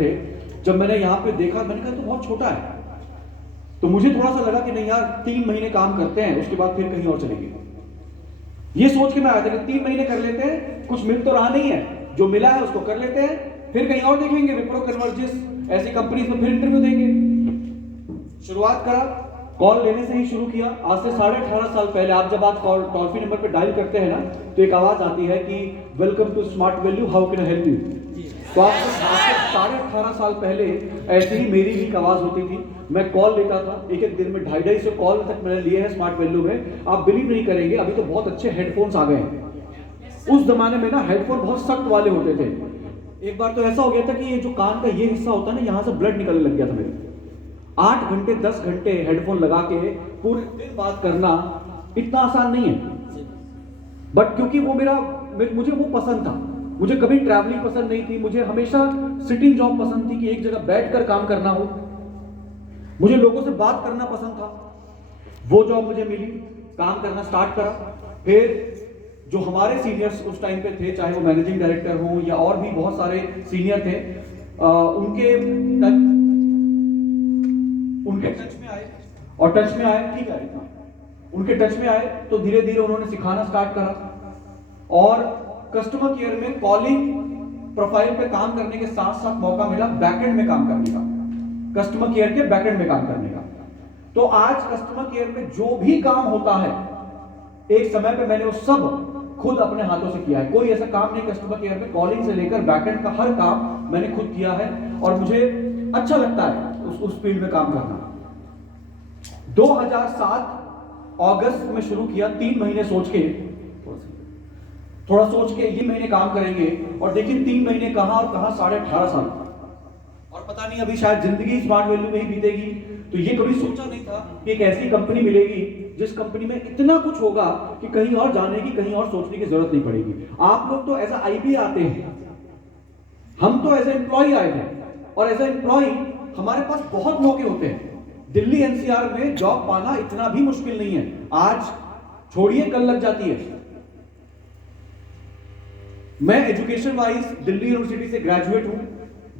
थे, जब मैंने यहाँ पे देखा मैंने कहा तो बहुत छोटा है, तो मुझे थोड़ा सा लगा कि नहीं यार 3 महीने काम करते हैं उसके बाद फिर कहीं और चलेंगे। ये सोच के मैं आया था कि 3 महीने कर लेते हैं, कुछ मिल तो रहा नहीं है, जो मिला है उसको कर लेते हैं, फिर कहीं और देखेंगे, विप्रो, कन्वर्जिस ऐसी कंपनीज में फिर इंटरव्यू देंगे। शुरुआत करा, कॉल लेने से ही शुरू किया। आज से 18.5 साल पहले आप जब आप कॉल टोल फ्री नंबर पे डायल करते हैं ना, तो एक आवाज आती है कि welcome to Smart Value, how can I help you. तो आप 18.5 साल पहले ऐसे ही मेरी भी एक आवाज होती थी, मैं कॉल लेता था, एक दिन में 250 कॉल तक मैंने लिए हैं स्मार्ट वैल्यू में। आप बिलीव नहीं करेंगे, अभी तो बहुत अच्छे हेडफोन्स आ गए हैं। उस जमाने में ना हेडफोन बहुत सख्त वाले होते थे। एक बार तो ऐसा हो गया था कि ये जो कान का ये हिस्सा होता है ना, यहां से ब्लड निकलने लग गया था मेरे। 8 घंटे 10 घंटे हेडफोन लगा के पूरे दिन बात करना इतना आसान नहीं है। बट क्योंकि वो मुझे वो पसंद था, मुझे कभी ट्रैवलिंग पसंद नहीं थी, मुझे हमेशा सिटिंग जॉब पसंद थी कि एक जगह बैठकर काम करना हो, मुझे लोगों से बात करना पसंद था। वो जॉब मुझे मिली, काम करना स्टार्ट करा। फिर जो हमारे सीनियर्स उस टाइम पे थे, चाहे वो मैनेजिंग डायरेक्टर हो या और भी बहुत सारे सीनियर थे, उनके टच में आए, और टच में आए, ठीक है, उनके टच में आए तो धीरे धीरे उन्होंने सिखाना स्टार्ट करा। और कस्टमर केयर में कॉलिंग प्रोफाइल पे काम करने के साथ साथ मौका मिला बैकएंड में काम करने का, कस्टमर केयर के बैकएंड में काम करने का। तो आज कस्टमर केयर में जो भी काम होता है, एक समय पे मैंने वो सब खुद अपने हाथों से किया है। कोई ऐसा काम नहीं कस्टमर केयर में, कॉलिंग से लेकर बैकएंड का हर काम मैंने खुद किया है और मुझे अच्छा लगता है उस फील्ड में काम करना। 2007 अगस्त में शुरू किया, 3 महीने सोच के, थोड़ा सोच के ये महीने काम करेंगे, और देखिए 3 महीने कहां और कहां 18.5 साल, और पता नहीं अभी शायद जिंदगी स्मार्ट वैल्यू में ही बीतेगी। तो ये कभी सोचा नहीं था कि एक ऐसी कंपनी मिलेगी जिस कंपनी में इतना कुछ होगा कि कहीं और जाने की, कहीं और सोचने की जरूरत नहीं पड़ेगी। आप लोग तो एज ए आईबी आते हैं, हम तो एज ए एम्प्लॉय आए थे, और एज ए एम्प्लॉय हमारे पास बहुत मौके होते हैं। दिल्ली एनसीआर में जॉब पाना इतना भी मुश्किल नहीं है, आज छोड़िए कल लग जाती है। मैं एजुकेशन वाइज दिल्ली यूनिवर्सिटी से ग्रेजुएट हूं,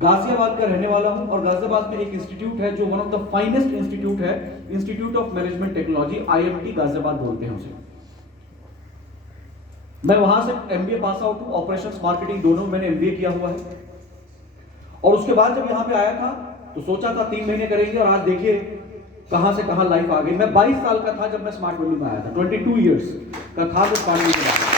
गाजियाबाद का रहने वाला हूं, और गाजियाबाद में एक इंस्टीट्यूट है जो one of the finest institute है, institute of management technology, IMT Ghaziabad बोलते हैं उसे। मैं वहां से एमबीए पास आउट हूं, ऑपरेशंस मार्केटिंग दोनों मैंने एमबीए किया हुआ है। और उसके बाद जब यहां पे आया था तो सोचा था 3 महीने करेंगे, और आज देखिए कहां से कहां लाइफ आ गई। मैं 22 साल का था जब मैं स्मार्ट वैल्यू में आया था, 22 इयर्स का था मैं स्मार्ट वैल्यू में आया।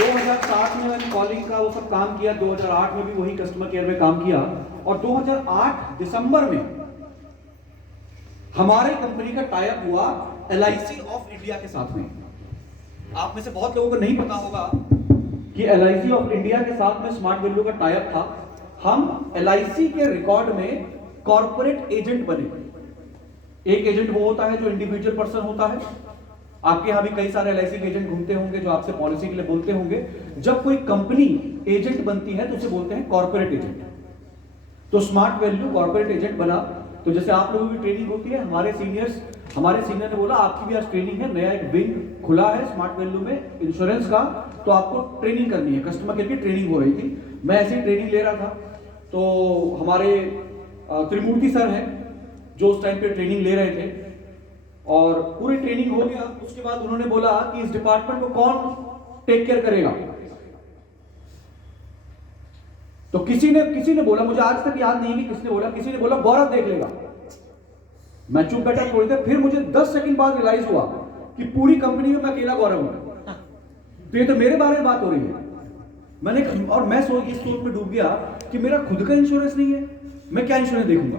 2007 में मैंने कॉलिंग का वो सब काम किया, 2008 में भी वही कस्टमर केयर में काम किया, और 2008 दिसंबर में हमारे कंपनी का टाई अप हुआ LIC ऑफ इंडिया के साथ में। आप में से बहुत लोगों को नहीं पता होगा कि LIC ऑफ इंडिया के साथ में स्मार्ट वैल्यू का टाई अप था। हम LIC के रिकॉर्ड में कॉर्पोरेट एजेंट बने। एक एजेंट वो होता है जो इंडिविजुअल पर्सन होता है, आपके यहां भी कई सारे LIC के एजेंट घूमते होंगे जो आपसे पॉलिसी के लिए बोलते होंगे। जब कोई कंपनी एजेंट बनती है तो उसे बोलते हैं कॉर्पोरेट एजेंट। तो स्मार्ट वैल्यू कॉर्पोरेट एजेंट बना। तो जैसे आप लोगों की ट्रेनिंग होती है, हमारे सीनियर ने बोला आपकी भी आज ट्रेनिंग है, नया एक विंग खुला है स्मार्ट वैल्यू में इंश्योरेंस का, तो आपको ट्रेनिंग करनी है। कस्टमर केयर की ट्रेनिंग हो रही थी, मैं ऐसी ट्रेनिंग ले रहा था। तो हमारे त्रिमूर्ति सर हैं जो उस टाइम पे ट्रेनिंग ले रहे थे, और पूरी ट्रेनिंग हो गया। उसके बाद उन्होंने बोला कि इस डिपार्टमेंट को कौन टेक केयर करेगा। तो किसी ने बोला, मुझे आज तक याद नहीं कि किसने बोला, किसी ने बोला गौरव देख लेगा। मैं चुप बैठा थोड़ी देर, फिर मुझे 10 सेकंड बाद रियलाइज हुआ कि पूरी कंपनी में मैं अकेला गौरव हूं, तो ये तो मेरे बारे में बात हो रही है। मैं इस सोच में डूब गया कि मेरा खुद का इंश्योरेंस नहीं है, मैं क्या इंश्योरेंस देखूंगा।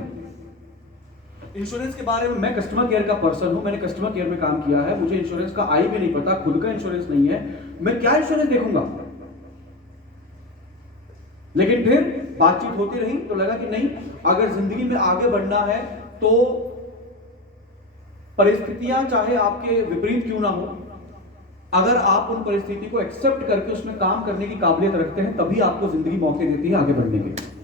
इंश्योरेंस के बारे में, मैं कस्टमर केयर का पर्सन हूं, मैंने कस्टमर केयर में काम किया है, मुझे इंश्योरेंस का आई भी नहीं पता, खुद का इंश्योरेंस नहीं है, मैं क्या इंश्योरेंस देखूंगा। लेकिन फिर बातचीत होती रही तो लगा कि नहीं, अगर जिंदगी में आगे बढ़ना है तो परिस्थितियां चाहे आपके विपरीत क्यों ना हो, अगर आप उन परिस्थिति को एक्सेप्ट करके उसमें काम करने की काबिलियत रखते हैं, तभी आपको जिंदगी मौके देती है आगे बढ़ने के।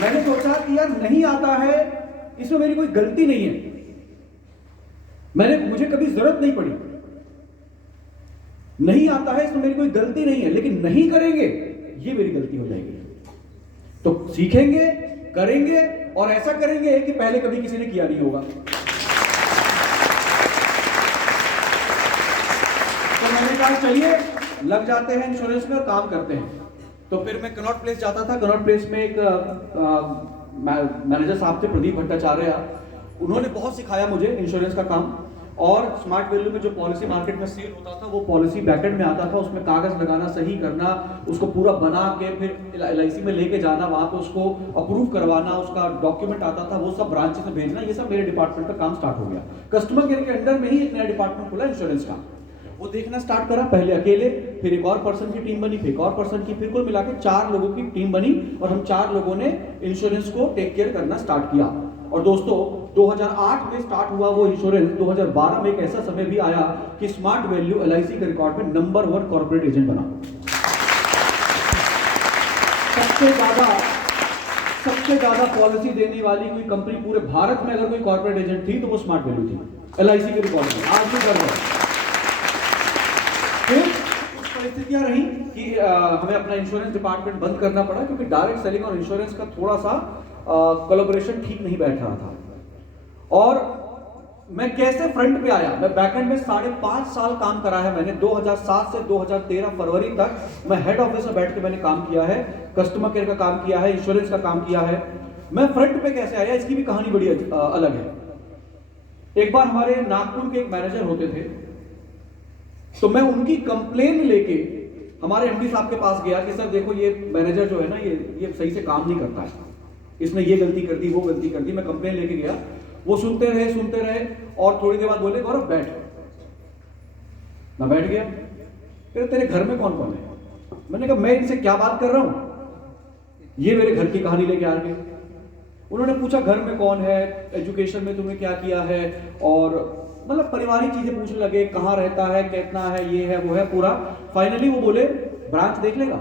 मैंने सोचा कि यार नहीं आता है, इसमें मेरी कोई गलती नहीं है। मुझे कभी जरूरत नहीं पड़ी। नहीं आता है इसमें मेरी कोई गलती नहीं है, लेकिन नहीं करेंगे ये मेरी गलती हो जाएगी। तो सीखेंगे, करेंगे और ऐसा करेंगे कि पहले कभी किसी ने किया नहीं होगा। तो मैंने कहा चलिए लग जाते हैं इंश्योरेंस में और काम करते हैं। तो फिर मैं कनॉट प्लेस जाता था। कनॉट प्लेस में एक मैनेजर साहब थे, प्रदीप भट्टाचार्य। उन्होंने बहुत सिखाया मुझे इंश्योरेंस का काम। और स्मार्ट वैल्यू में जो पॉलिसी मार्केट में सेल होता था, वो पॉलिसी बैकेंड में आता था, उसमें कागज लगाना, सही करना, उसको पूरा बना के फिर LIC में लेके जाना, वहां पे उसको अप्रूव करवाना, उसका डॉक्यूमेंट आता था, वो सब ब्रांच में भेजना। ये सब मेरे डिपार्टमेंट का काम स्टार्ट हो गया। कस्टमर केयर के अंडर में ही एक नया डिपार्टमेंट खुला इंश्योरेंस का। वो देखना स्टार्ट करा, पहले अकेले, फिर एक और पर्सन की टीम बनी, फिर एक और पर्सन की, फिर कुल मिला के 4 लोगों की टीम बनी और हम 4 लोगों ने इंश्योरेंस को टेक केयर करना स्टार्ट किया। और दोस्तों 2008 में स्टार्ट हुआ वो इंश्योरेंस। 2012 में एक ऐसा समय भी आया कि स्मार्ट वैल्यू LIC के रिकॉर्ड में नंबर 1 कॉर्पोरेट एजेंट बना। सबसे ज्यादा पॉलिसी देने वाली कोई कंपनी पूरे भारत में अगर कोई कॉर्पोरेट एजेंट थी तो वो स्मार्ट वैल्यू थी, LIC के रिकॉर्ड में। आज भी कर रहे हैं। फिर कुछ परिस्थितियां रही कि हमें अपना इंश्योरेंस डिपार्टमेंट बंद करना पड़ा, क्योंकि डायरेक्ट सेलिंग और इंश्योरेंस का थोड़ा सा कोलैबोरेशन ठीक नहीं बैठ रहा था। और मैं कैसे फ्रंट पे आया? मैं बैकएंड में 5.5 साल काम करा है मैंने। 2007 से 2013 फरवरी तक मैं हेड ऑफिस में बैठ के मैंने काम किया है, कस्टमर केयर का काम किया है, इंश्योरेंस का काम किया है। मैं फ्रंट पे कैसे आया इसकी भी कहानी बड़ी अलग है। एक बार हमारे नागपुर के एक मैनेजर होते थे, तो मैं उनकी कंप्लेन लेके हमारे MD साहब के पास गया कि सर देखो ये मैनेजर जो है ना, ये सही से काम नहीं करता है, इसने ये गलती कर दी, वो गलती कर दी। मैं कंप्लेन लेके गया, वो सुनते रहे और थोड़ी देर बाद बोले गौरव बैठ। मैं बैठ गया। फिर तेरे घर में कौन कौन है? मैंने कहा मैं इनसे क्या बात कर रहा हूं, ये मेरे घर की कहानी लेके आ गए। उन्होंने पूछा घर में कौन है, एजुकेशन में तुमने क्या किया है, और मतलब पारिवारिक चीजें पूछने लगे, कहां रहता है, कितना है, ये है वो है पूरा। फाइनली वो बोले ब्रांच देख लेगा।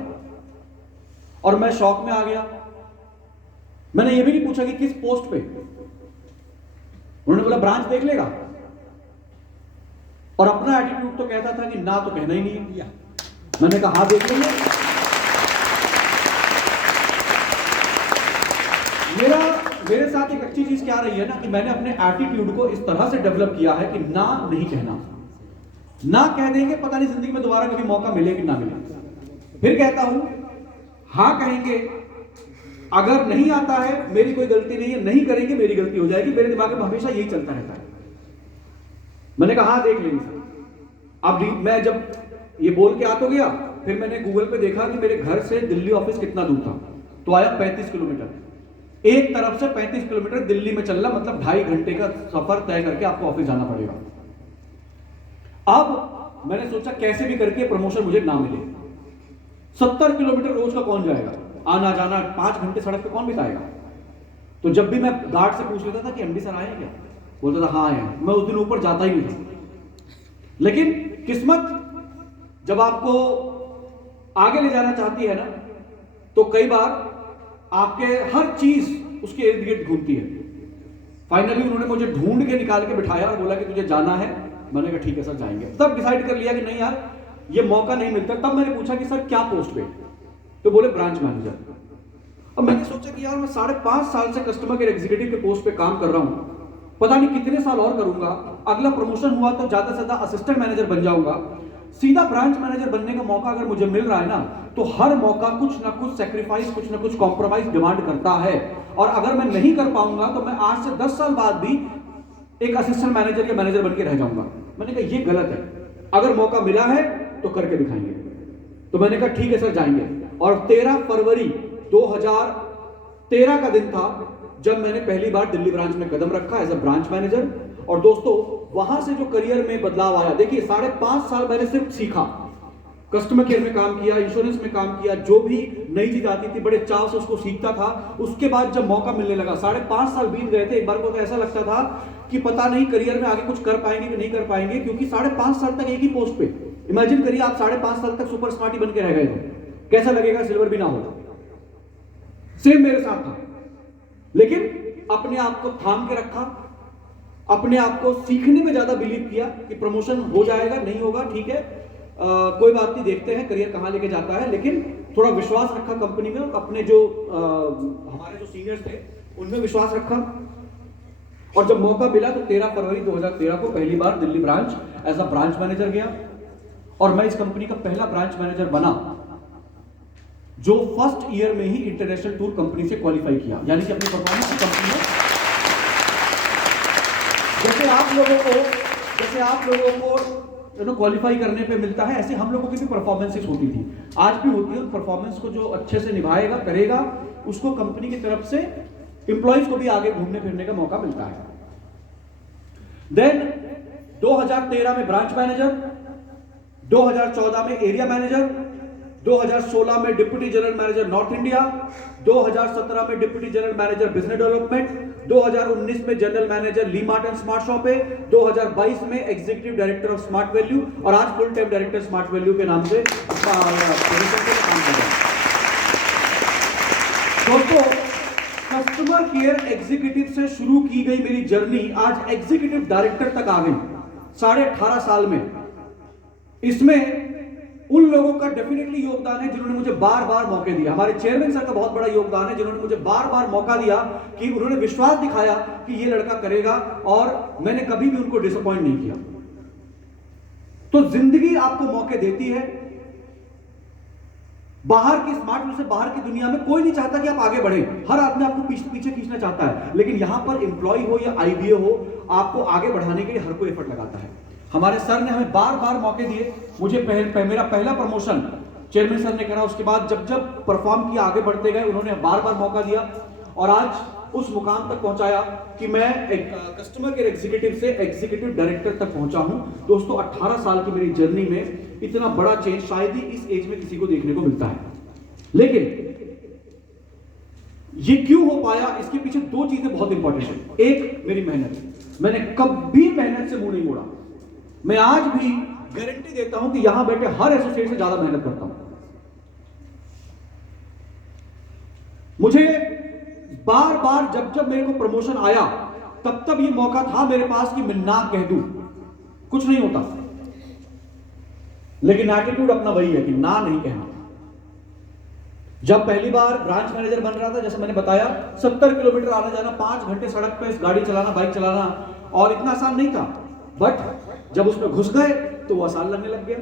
और मैं शॉक में आ गया। मैंने ये भी नहीं पूछा कि किस पोस्ट पे। उन्होंने बोला ब्रांच देख लेगा, और अपना एटीट्यूड तो कहता था कि ना तो कहना ही नहीं है। मैंने कहा हाँ देख लेंगे। मेरे साथ एक अच्छी चीज क्या रही है ना, कि मैंने अपने एटीट्यूड को इस तरह से डेवलप किया है कि ना नहीं कहना। ना कह देंगे, पता नहीं जिंदगी में दोबारा कभी मौका मिले कि ना मिले। फिर कहता हूं हाँ कहेंगे, अगर नहीं आता है मेरी कोई गलती नहीं है, नहीं करेंगे मेरी गलती हो जाएगी। मेरे दिमाग में हमेशा यही चलता रहता है। मैंने कहा हाँ देख लेंगे। अब मैं जब ये बोल के आ तो गया, फिर मैंने गूगल पे देखा कि मेरे घर से दिल्ली ऑफिस कितना दूर था, तो आया 35 किलोमीटर। एक तरफ से 35 किलोमीटर दिल्ली में चलना मतलब 2.5 घंटे का सफर तय करके आपको ऑफिस जाना पड़ेगा। अब मैंने सोचा कैसे भी करके प्रमोशन मुझे ना मिले। 70 किलोमीटर रोज का कौन जाएगा, आना जाना 5 घंटे सड़क पे कौन बिताएगा। तो जब भी मैं गार्ड से पूछ लेता था कि MD सर आए क्या, बोलता था हाँ आए। मैं उस दिन ऊपर जाता ही नहीं था। लेकिन किस्मत जब आपको आगे ले जाना चाहती है ना, तो कई बार आपके हर चीज उसके इर्द गिर्द घूमती है। फाइनली उन्होंने मुझे ढूंढ के निकाल के बिठाया और बोला कि तुझे जाना है। मैंने कहा ठीक है सर जाएंगे। तब डिसाइड कर लिया कि नहीं यार ये मौका नहीं मिलता। तब मैंने पूछा कि सर क्या पोस्ट पे, तो बोले ब्रांच मैनेजर। अब मैंने सोचा कि यार मैं 5.5 साल से कस्टमर केयर एग्जीक्यूटिव के पोस्ट पे काम कर रहा हूं, पता नहीं कितने साल और करूंगा। अगला प्रमोशन हुआ तो ज्यादा से ज्यादा असिस्टेंट मैनेजर बन जाऊंगा। सीधा ब्रांच मैनेजर बनने का मौका अगर मुझे मिल रहा है ना, तो हर मौका कुछ ना कुछ सेक्रीफाइस, कुछ ना कुछ कॉम्प्रोमाइज डिमांड करता है। और अगर मैं नहीं कर पाऊंगा तो मैं आज से 10 साल बाद भी एक असिस्टेंट मैनेजर या मैनेजर बन के रह जाऊंगा। मैंने कहा ये गलत है, अगर मौका मिला है तो करके दिखाएंगे। तो मैंने कहा ठीक है सर जाएंगे। और 13 फरवरी 2013 का दिन था जब मैंने पहली बार दिल्ली ब्रांच में कदम रखा एज अ ब्रांच मैनेजर। और दोस्तों वहां से जो करियर में बदलाव आया, देखिए 5.5 साल मैंने सिर्फ सीखा, कस्टमर केयर में काम किया, इंश्योरेंस में काम किया, जो भी नई चीज आती थी बड़े चाव से उसको सीखता था। उसके बाद जब मौका मिलने लगा, 5.5 साल बीत गए थे। एक बार को तो ऐसा लगता था कि पता नहीं करियर में आगे कुछ कर पाएंगे कि नहीं कर पाएंगे, क्योंकि 5.5 साल तक एक ही पोस्ट पे। इमेजिन करिए आप 5.5 साल तक सुपर स्मार्ट ही बन के रह गए तो कैसा लगेगा, सिल्वर भी ना हो। सेम मेरे साथ था, लेकिन अपने आप को थाम के रखा, अपने आप को सीखने में ज्यादा बिलीव किया कि प्रमोशन हो जाएगा, नहीं होगा, ठीक है, कोई बात नहीं, देखते हैं करियर कहां लेके जाता है। लेकिन थोड़ा विश्वास रखा कंपनी में, अपने जो हमारे जो सीनियर्स थे उनमें विश्वास रखा। और जब मौका मिला तो 13 फरवरी 2013 को पहली बार Delhi branch as a branch manager गया और मैं इस कंपनी का पहला ब्रांच मैनेजर बना जो फर्स्ट ईयर में ही इंटरनेशनल टूर कंपनी से क्वालिफाई किया, यानी कि अपनी परफॉर्मेंस की कंपनी में। जैसे आप लोगों को क्वालिफाई करने पे मिलता है, ऐसे हम लोगों की भी परफॉर्मेंसेस होती थी, आज भी होती है। परफॉर्मेंस को जो अच्छे से निभाएगा, करेगा, उसको कंपनी की तरफ से एम्प्लॉइज को भी आगे घूमने फिरने का मौका मिलता है। देन 2013 में ब्रांच मैनेजर, 2014 में एरिया मैनेजर, 2016 में deputy general manager North India, 2017 में deputy general manager business development, 2019 में general manager Lee Mart and Smart Shop है, 2022 में executive director of Smart Value और आज full time director Smart Value के नाम से अपना पोजीशन पे काम कर रहा हूं। दोस्तों, कस्टमर केयर एग्जीक्यूटिव से शुरू की गई मेरी जर्नी आज एग्जीक्यूटिव डायरेक्टर तक आ गई 18.5 साल में। इसमें उन लोगों का डेफिनेटली योगदान है जिन्होंने मुझे बार बार मौके दिया। हमारे चेयरमैन सर का बहुत बड़ा योगदान है जिन्होंने मुझे बार बार मौका दिया, कि उन्होंने विश्वास दिखाया कि ये लड़का करेगा और मैंने कभी भी उनको डिसअपॉइंट नहीं किया। तो जिंदगी आपको मौके देती है। बाहर की स्मार्ट से बाहर की दुनिया में कोई नहीं चाहता कि आप आगे बढ़े, हर आदमी आपको पीछे खींचना चाहता है। लेकिन यहां पर एम्प्लॉय हो या आईबीए हो, आपको आगे बढ़ाने के लिए हर कोई एफर्ट लगाता है। हमारे सर ने हमें बार बार मौके दिए। मुझे मेरा पहला प्रमोशन चेयरमैन सर ने करा, उसके बाद जब जब परफॉर्म किया, आगे बढ़ते गए, उन्होंने बार बार मौका दिया और आज उस मुकाम तक पहुंचाया कि मैं एक कस्टमर केयर एग्जीक्यूटिव से एग्जीक्यूटिव डायरेक्टर तक पहुंचा हूं। दोस्तों, 18 साल की मेरी जर्नी में इतना बड़ा चेंज शायद ही इस एज में किसी को देखने को मिलता है। लेकिन ये क्यों हो पाया, इसके पीछे दो चीजें बहुत इंपॉर्टेंट है। एक, मेरी मेहनत। मैंने कभी मेहनत से मुंह नहीं मोड़ा। मैं आज भी गारंटी देता हूं कि यहां बैठे हर एसोसिएट से ज्यादा मेहनत करता हूं। मुझे बार बार जब मेरे को प्रमोशन आया, तब ये मौका था मेरे पास कि मैं ना कह दूं, कुछ नहीं होता। लेकिन एटीट्यूड अपना वही है कि ना नहीं कहना। जब पहली बार ब्रांच मैनेजर बन रहा था, जैसे मैंने बताया, 70 किलोमीटर आना जाना, 5 घंटे सड़क पे गाड़ी चलाना, बाइक चलाना, और इतना आसान नहीं था। बट जब उसमें घुस गए तो वो आसान लगने लग गया।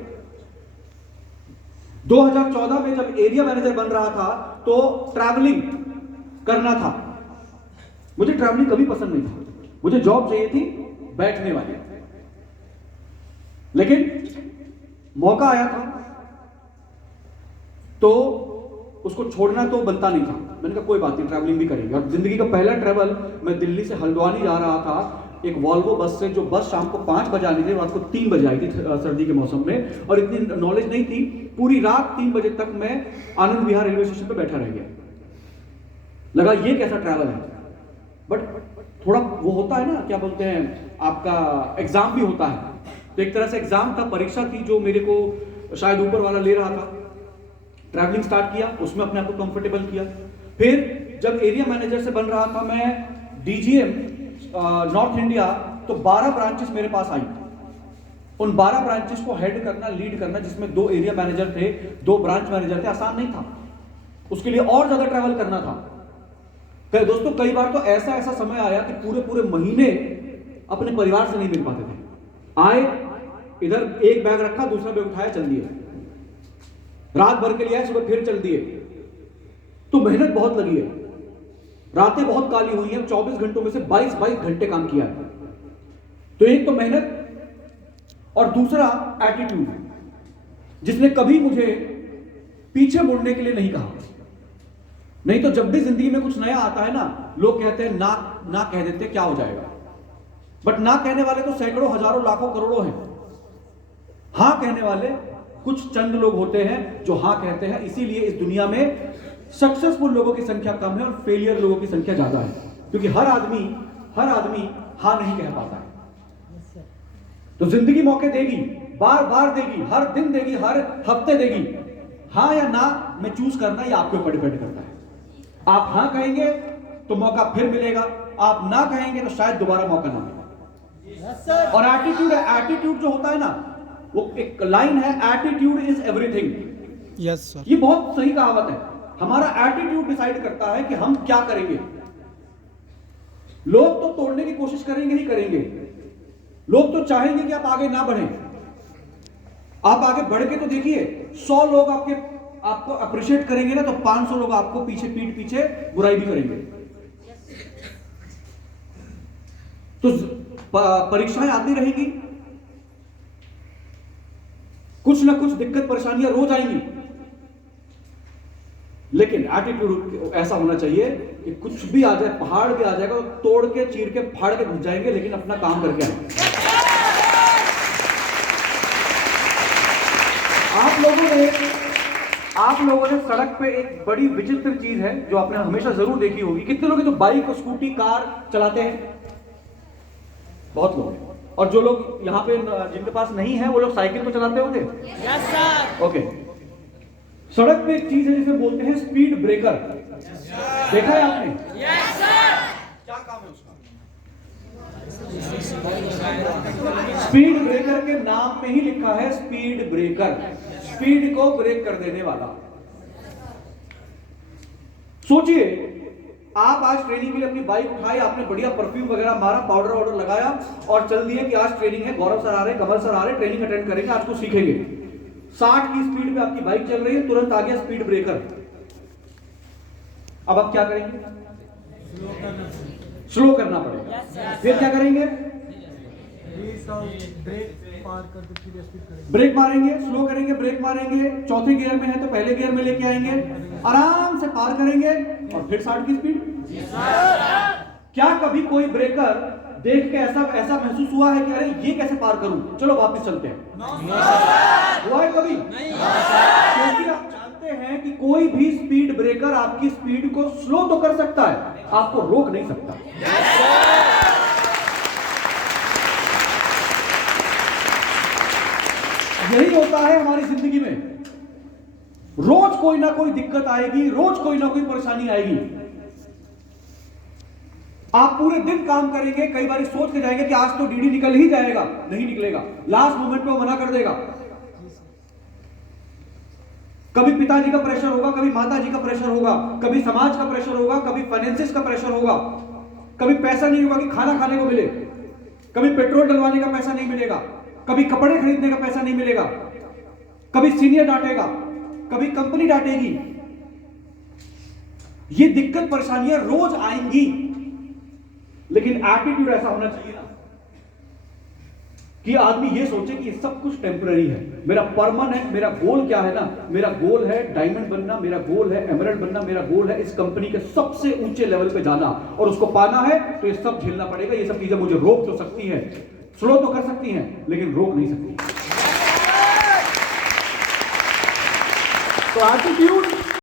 2014 में जब एरिया मैनेजर बन रहा था तो ट्रैवलिंग करना था। मुझे ट्रैवलिंग कभी पसंद नहीं था, मुझे जॉब चाहिए थी बैठने वाली। लेकिन मौका आया था तो उसको छोड़ना तो बनता नहीं था। मैंने कहा कोई बात नहीं, ट्रैवलिंग भी करेंगे। और जिंदगी का पहला ट्रैवल, मैं दिल्ली से हल्द्वानी जा रहा था एक वॉल्वो बस से, जो बस शाम को 5 बजे आनी थी, रात को 3 बजे आई थी सर्दी के मौसम में, और इतनी नॉलेज नहीं थी। पूरी रात 3 बजे तक मैं आनंद विहार रेलवे स्टेशन पर बैठा रह गया। लगा ये कैसा ट्रैवल है। बट थोड़ा वो होता है ना, क्या बोलते हैं, आपका एग्जाम भी होता है। तो एक तरह से एग्जाम था, परीक्षा थी, जो मेरे को शायद ऊपर वाला ले रहा था। ट्रैवलिंग स्टार्ट किया, उसमें अपने आप को कंफर्टेबल किया। फिर जब एरिया मैनेजर से बन रहा था मैं डीजीएम नॉर्थ इंडिया, तो 12 ब्रांचेस मेरे पास आई। उन 12 ब्रांचेस को हेड करना, लीड करना, जिसमें 2 एरिया मैनेजर थे, 2 ब्रांच मैनेजर थे, आसान नहीं था। उसके लिए और ज्यादा ट्रैवल करना था। तो दोस्तों, कई बार तो ऐसा समय आया कि पूरे महीने अपने परिवार से नहीं मिल पाते थे। आए, इधर एक बैग रखा, दूसरा बैग उठाया, चल दिए। रात भर के लिए आए, सुबह फिर चल दिए। तो मेहनत बहुत लगी है, रातें बहुत काली हुई हैं। 24 घंटों में से 22 घंटे काम किया है। तो एक तो मेहनत, और दूसरा एटीट्यूड, जिसने कभी मुझे पीछे मुड़ने के लिए नहीं कहा। नहीं तो जब भी जिंदगी में कुछ नया आता है ना, लोग कहते हैं ना कह देते, क्या हो जाएगा। बट ना कहने वाले तो सैकड़ों, हजारों, लाखों, करोड़ों हैं। हां कहने वाले कुछ चंद लोग होते हैं जो हां कहते हैं। इसीलिए इस दुनिया में सक्सेसफुल लोगों की संख्या कम है और फेलियर लोगों की संख्या ज्यादा है, क्योंकि हर आदमी हां नहीं कह पाता है। तो जिंदगी मौके देगी, बार बार देगी, हर दिन देगी, हर हफ्ते देगी। हां या ना में चूज करना ये आपके ऊपर डिपेंड करता है। आप हां कहेंगे तो मौका फिर मिलेगा, आप ना कहेंगे तो शायद दोबारा मौका ना मिले। और एटीट्यूड जो होता है ना, वो एक लाइन है, attitude is everything. Yes sir. ये बहुत सही कहावत है। हमारा एटीट्यूड डिसाइड करता है कि हम क्या करेंगे। लोग तो तोड़ने की कोशिश करेंगे ही करेंगे, लोग तो चाहेंगे कि आप आगे ना बढ़ें। आप आगे बढ़ के तो देखिए, 100 लोग आपको अप्रिशिएट करेंगे ना, तो 500 लोग आपको पीठ पीछे बुराई भी करेंगे। तो परीक्षाएं आती रहेंगी, कुछ ना कुछ दिक्कत परेशानियां रोज आएंगी, लेकिन एटीट्यूड ऐसा होना चाहिए कि कुछ भी आ जाए, पहाड़ भी आ जाएगा तो तोड़ के चीर के फाड़ के घुस जाएंगे, लेकिन अपना काम करके आएंगे। आप लोगों ने सड़क पे एक बड़ी विचित्र चीज है जो आपने हमेशा जरूर देखी होगी। कितने लोग तो बाइक और स्कूटी कार चलाते हैं? बहुत लोग हैं। और जो लोग यहाँ पे जिनके पास नहीं है वो लोग साइकिल तो चलाते होंगे। Yes sir. ओके, सड़क पे एक चीज है जिसे बोलते हैं स्पीड ब्रेकर। देखा है आपने? Yes sir. क्या काम है उसका? स्पीड ब्रेकर के नाम में ही लिखा है स्पीड ब्रेकर, स्पीड को ब्रेक कर देने वाला। सोचिए, आप आज ट्रेनिंग के लिए अपनी बाइक उठाई, आपने बढ़िया परफ्यूम वगैरह मारा, पाउडर वाउडर लगाया और चल दिए कि आज ट्रेनिंग है, गौरव सर आ रहे हैं, कमल सर आ रहे हैं, ट्रेनिंग अटेंड करेंगे, आज को सीखेंगे। 60 की स्पीड पे आपकी बाइक चल रही है, तुरंत आ गया स्पीड ब्रेकर। अब आप क्या करेंगे? स्लो करना पड़ेगा। फिर क्या करेंगे? ब्रेक मारेंगे, स्लो करेंगे, ब्रेक मारेंगे, चौथे गियर में है तो पहले गियर में लेके आएंगे, आराम से पार करेंगे और फिर 60 की स्पीड। क्या कभी कोई ब्रेकर देख के ऐसा महसूस हुआ है कि अरे ये कैसे पार करूं, चलो वापस चलते हैं? हुआ है कभी? क्योंकि आप जानते हैं कि कोई भी स्पीड ब्रेकर आपकी स्पीड को स्लो तो कर सकता है, आपको रोक नहीं सकता। यही होता है हमारी जिंदगी में। रोज कोई ना कोई दिक्कत आएगी, रोज कोई ना कोई परेशानी आएगी। आप पूरे दिन काम करेंगे, कई बार सोच के जाएंगे कि आज तो डीडी निकल ही जाएगा, नहीं निकलेगा, लास्ट मोमेंट पे वो मना कर देगा। कभी पिताजी का प्रेशर होगा, कभी माताजी का प्रेशर होगा, कभी समाज का प्रेशर होगा, कभी फाइनेंसिस का प्रेशर होगा, कभी पैसा नहीं होगा कि खाना खाने को मिले, कभी पेट्रोल डलवाने का पैसा नहीं मिलेगा, कभी कपड़े खरीदने का पैसा नहीं मिलेगा, कभी सीनियर डांटेगा, कभी कंपनी डांटेगी। ये दिक्कत परेशानियां रोज आएंगी, लेकिन एटीट्यूड ऐसा होना चाहिए ना कि आदमी ये सोचे कि सब कुछ टेम्पररी है। मेरा परमानेंट, मेरा गोल क्या है ना, मेरा गोल है डायमंड बनना, मेरा गोल है एमराल्ड बनना, मेरा गोल है इस कंपनी के सबसे ऊंचे लेवल पे जाना, और उसको पाना है तो ये सब झेलना पड़ेगा। ये सब चीजें मुझे रोक तो सकती है, स्लो तो कर सकती हैं, लेकिन रोक नहीं सकती। तो एटीट्यूड